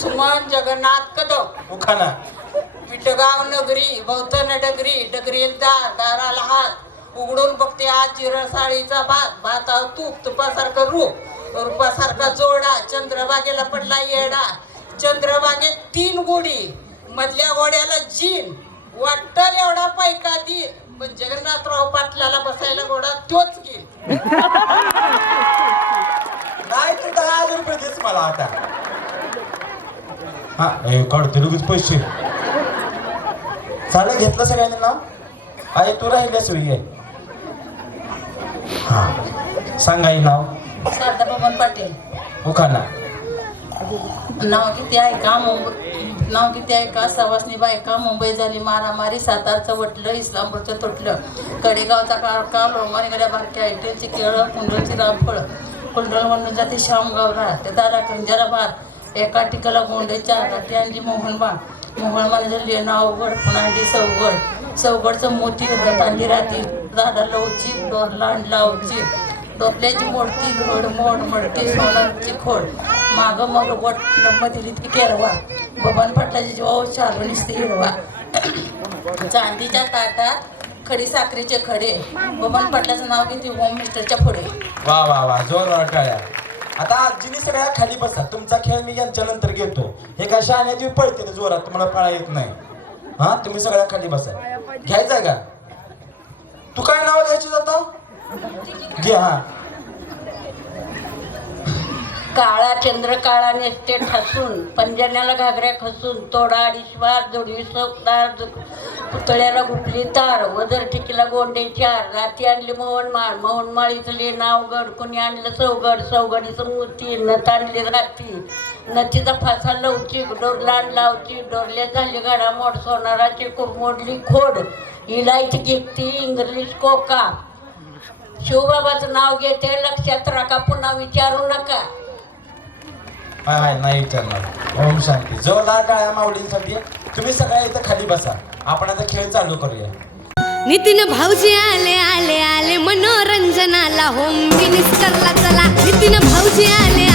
सुमन जगन्नाथ कदम. उखाना विटगाव नगरी भवतन डगरी डगरी दार दाराला हात उघडून बघते आज जिरसाळीचा भात भातावर तूप तुपासारखं रूप. रूपासारखा जोडा. चंद्रबागेला पडला येडा. चंद्रबागेत तीन गोडी. मधल्या गोड्याला जीन. वाटल एवढा पैका दी पण जगन्नाथराव पाटलाला बसायला गोडा तोच घेईल नाही तू दहा हजार मला आता. हा हे काढते लगेच पैसे. चालेल घेतलं सगळ्यांनी नाव? आहे तू राहिल्यास होई आहे हा सांगा हे नाव. शारदा बबन पाटील. उखाना. नाव किती आहे का? मुंबई नाव किती आहे का? सवासनी बायका मुंबई झाली मारामारी सातारचं वटलं इस्लामपूरचं तुटलं. कडेगावचा कारका लोमारी गड्या बारक्या ऐटेलची केळं कुंडलची रामफळ. कुंडल म्हणून जाते शामगावला ते दादा खंजारा एका टिकाला गोंडे चार गाठी आणली मोहनबा मोहनबाने म्हणजे लेणं अवघड पुन्हा सवगड सवगडचं मोठी आणली राहते दादा लवची डोरला लावची डोपल्याची मोडती घोड मोड मडकी सोनाची खोड. माग मग वट लंब दिली ती केरवा. बबन पाटलाची जीवावर चालू निसते हिरवा. चांदीच्या ताटात खडी साखरेचे खडे. बबन पाटलाचं नाव घेते होम मिस्टरच्या पुढे. वा वा वा जोर टाळ्या आता आजीने सगळ्या खाली बसा. तुमचा खेळ मी यांच्या नंतर घेतो. हे कशा आणि तुम्ही पळते जोरात. तुम्हाला पळा येत नाही. हा? तुम्ही सगळ्या खाली बसा. घ्यायचा का? तू काय नाव घ्यायची जाता? घे हा. काळा चंद्र काळा नेसते ठसून पंजण्याला घागऱ्या खसून तोडा अडीचवार जोडवी चौकदार पुतळ्याला गुटली तार वजर ठिकीला गोंडे चार राती आणली मोहनमाळ मोहनमाळीचं नाव गड कुणी आणलं चौगड चौगडीचं मूर्ती नथ आणली राती. नथीचा फासा लवचिक डोरलांड लावची डोरले झाली घडामोड सोनाराची कुरमोडली खोड. इलायची गिकती इंग्लिश कोका. शिवबाबाचं नाव घेते लक्षात राखा पुन्हा विचारू नका. हाय हाय नाही विचारणार. ओम शांती. जोरदार काळ्या माऊलींसाठी. तुम्ही सगळ्या इथं खाली बसा. आपण आता खेळ चालू करूया. नितीन भाऊजी आले आले आले. मनोरंजनाला होम मिनिस्टरला चला. नितीन भाऊजी आले